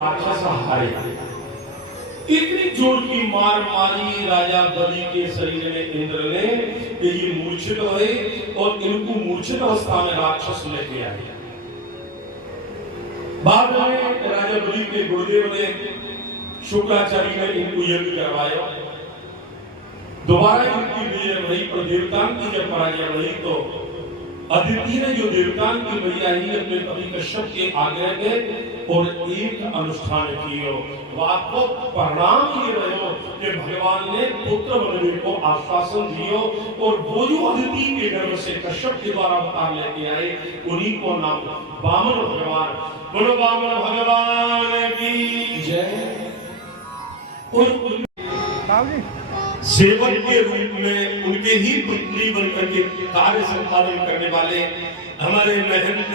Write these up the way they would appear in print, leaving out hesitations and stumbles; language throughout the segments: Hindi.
राक्षस हारे। इतनी जोर की मार मारी राजा बलि के शरीर में इंद्र ने कि ये मूर्छित हुए और इनको मूर्छित अवस्था में राक्षस लेके आए। बाद में राजा बलि के गुरुदेव ने शुक्राचार्य ने इनको यज्ञ करवाया। दोबारा इनकी विजय रही पर देवताओं की जब पराजय रही तो अदिति ने जो देवताओं की मैया ही अपने कवि कश्यप के आग्रह में और एक अनुष्ठान कियो। आपको परिणाम ये रहो कि भगवान ने पुत्र बनने को आश्वासन दियो और वो जो अदिति के गर्भ से कश्यप के द्वारा अवतार लेके आए उन्हीं को नाम वामन भगवान। बोलो वामन भगवान की जय। और सेवक के रूप में उनके ही पुत्री बनकर के कार्य संपादन करने वाले हमारे महंत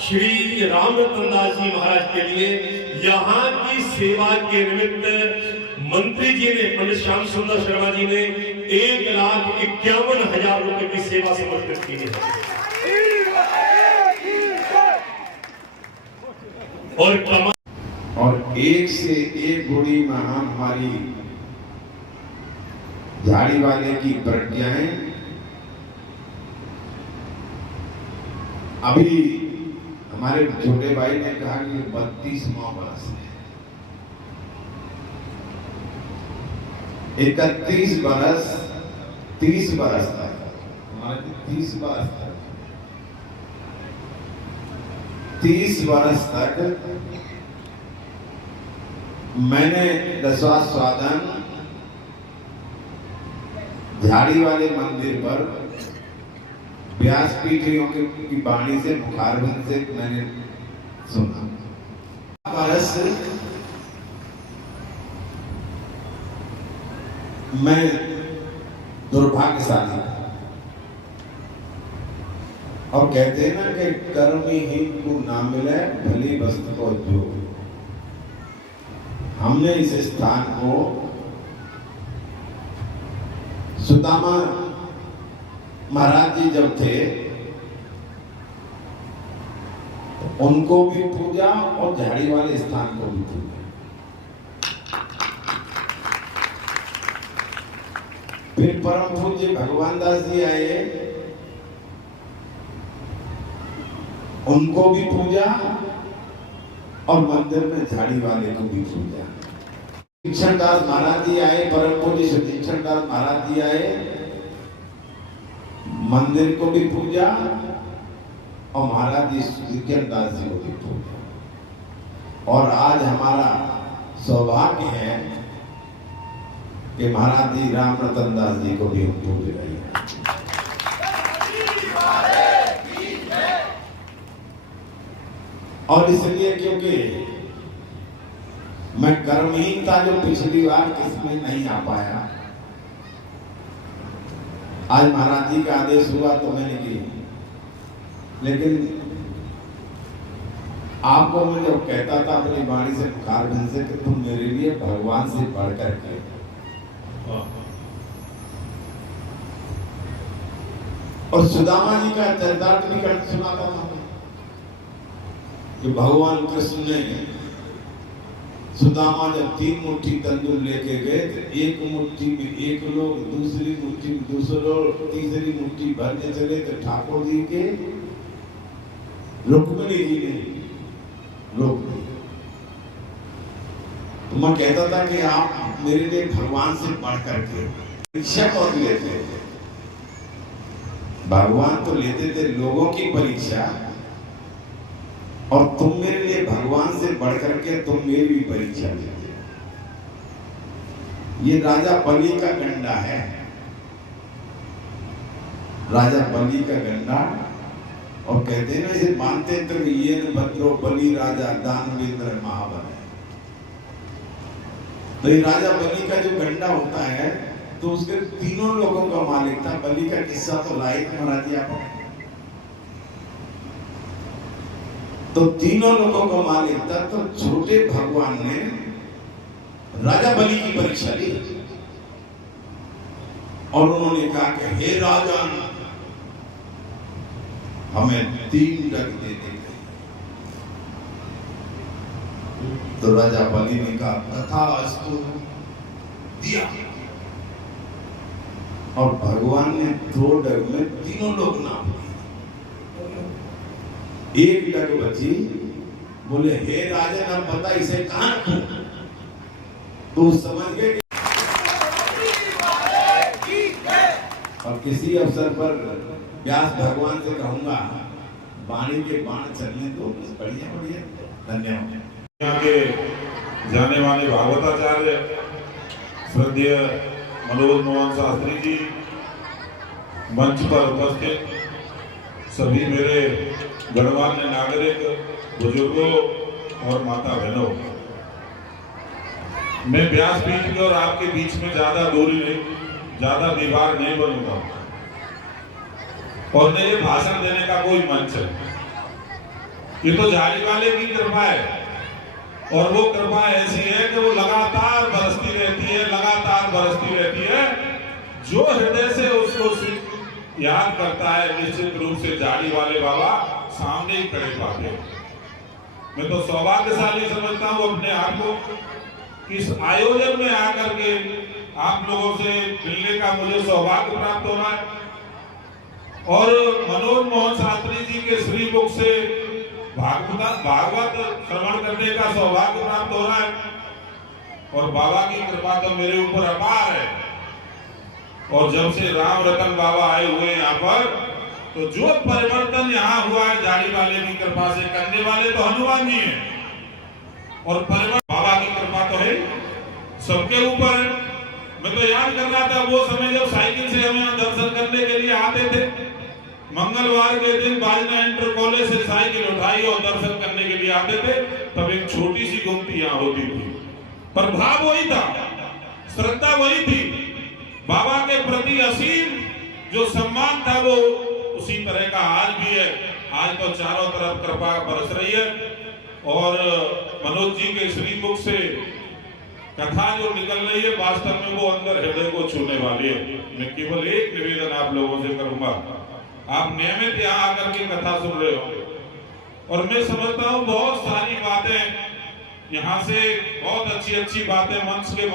श्री रामरतन दास जी महाराज के लिए यहाँ की सेवा के निमित्त मंत्री जी ने पंडित श्याम सुंदर शर्मा जी ने 1,51,000 रुपए की सेवा समर्पित की है। और एक से एक बुरी महामारी झाड़ी वाले की प्रज्ञाएं अभी हमारे छोटे भाई ने कहा कि 32वां वर्ष है, 31 वर्ष 30 वर्ष तक हमारे 30 वर्ष तक 30 वर्ष तक मैंने दशास्वादन झाड़ी वाले मंदिर पर व्यासपीठियों की वाणी से मुखारबिंद से मैंने सुना। वर्ष मैं दुर्भाग्यशाली और कहते हैं ना कि कर्म ही को ना मिले भली वस्तु को जो। हमने इस स्थान को सुदामा महाराज जी जब थे तो उनको भी पूजा और झाड़ी वाले स्थान को भी पूजा। फिर परम पूज्य भगवान दास जी आए, उनको भी पूजा और मंदिर में झाड़ी वाले को भी पूजा। सुदीक्षण दास महाराज जी आए, परम पूज्य सुदीक्षण दास महाराज जी आए, मंदिर को भी पूजा और महाराज जी सुदीक्षण दास जी को भी पूजा। और आज हमारा सौभाग्य है कि महाराज जी रामरतन दास जी को भी हम पूज रहे हैं। और इसलिए क्योंकि मैं कर्महीन था जो पिछली बार किसमें नहीं आ पाया, आज महाराज जी का आदेश हुआ तो मैंने किया। लेकिन आपको मैं जब कहता था अपनी वाणी से मुखारबिंद से कि तुम मेरे लिए भगवान से बढ़कर के, और सुदामा जी का चरितार्थ भी कर सुनाता था कि भगवान कृष्ण ने सुदामा जब 3 मुट्ठी तंदूर लेके गए तो एक मुट्ठी में एक लोग, दूसरी मुट्ठी में दूसरे लोग, तीसरी मुट्ठी भरने चले तो ठाकुर जी के रुक्मिणी जी ने रोक दिया। तो मैं कहता था कि आप मेरे लिए भगवान से बढ़ करके परीक्षा कौन लेते थे? भगवान तो लेते थे लोगों की परीक्षा, और तुम मेरे लिए भगवान से बढ़ करके तुम मेरी भी परीक्षा लेते हो। ये राजा बलि का गंडा है, राजा बलि का गंडा। और कहते हैं ना इसे मानते तो ये न भद्रो बलि राजा दानवेंद्र महाबल है। तो ये राजा बलि का जो गंडा होता है तो उसके तीनों लोगों का मालिक था। बलि का किस्सा तो लाइक महाराज जी आपको, तो तीनों लोगों का मालिक था। तो छोटे भगवान ने राजा बलि की परीक्षा ली और उन्होंने कहा कि हे राजन, हमें 3 डग दे दे। तो राजा बलि ने कहा तथास्तु, दिया। और भगवान ने 2 डग में तीनों लोग नाप लिए। एक डग बची, बोले हे राजन अब बता इसे कहां रखूं? तो समझ गए। और किसी अवसर पर व्यास भगवान से कहूंगा वाणी के बाण चलने दो, बढ़िया बढ़िया। धन्यवाद। यहाँ के जाने माने भागवताचार्य श्रद्धेय मनोज मोहन शास्त्री जी, मंच पर उपस्थित सभी मेरे गणमान्य नागरिक, बुजुर्गों और माता बहनों, मैं व्यासपीठ में और आपके बीच में ज्यादा दूरी नहीं, ज्यादा दीवार नहीं बनूंगा और न ये भाषण देने का कोई मंच है। ये तो झाड़ी वाले की कृपा है और वो कृपा ऐसी है कि वो लगातार बरसती रहती है, लगातार बरसती रहती है। जो हृदय से उसको याद करता है निश्चित रूप से झाड़ी वाले बाबा सामने ही खड़े पाते हैं। मैं तो सौभाग्यशाली समझता हूँ अपने आप को कि इस आयोजन में आकर के आप लोगों से मिलने का मुझे सौभाग्य प्राप्त हो रहा है और मनोज मोहन शास्त्री जी के श्री मुख से भागवत श्रवण करने का सौभाग्य प्राप्त हो रहा है और बाबा की कृपा तो मेरे ऊपर अपार है। और जब से राम रतन बाबा आए हुए यहाँ पर, तो जो परिवर्तन यहाँ हुआ है झाड़ी वाले की कृपा से, करने वाले तो हनुमान जी हैं और परिवर्तन बाबा की कृपा तो है सबके ऊपर है। मैं तो याद कर रहा था वो समय जब साइकिल से हम यहाँ दर्शन करने के लिए आते थे, मंगलवार के दिन बाजना इंटर कॉलेज से साइकिल उठाई और दर्शन करने के लिए आते थे, तब एक छोटी सी गुमती यहाँ होती थी, पर भाव वही था, श्रद्धा वही थी, बाबा के प्रति असीम जो सम्मान था वो उसी तरह का आज भी है। आज तो चारों तरफ कृपा बरस रही है और मनोज जी के श्रीमुख से कथा जो निकल रही है वास्तव में वो अंदर हृदय को छूने वाली है। मैं केवल एक निवेदन आप लोगों से करूंगा, आप नियमित यहाँ आकर के कथा सुन रहे हो और मैं समझता हूँ बहुत सारी बातें यहाँ से, बहुत अच्छी अच्छी बातें मंच के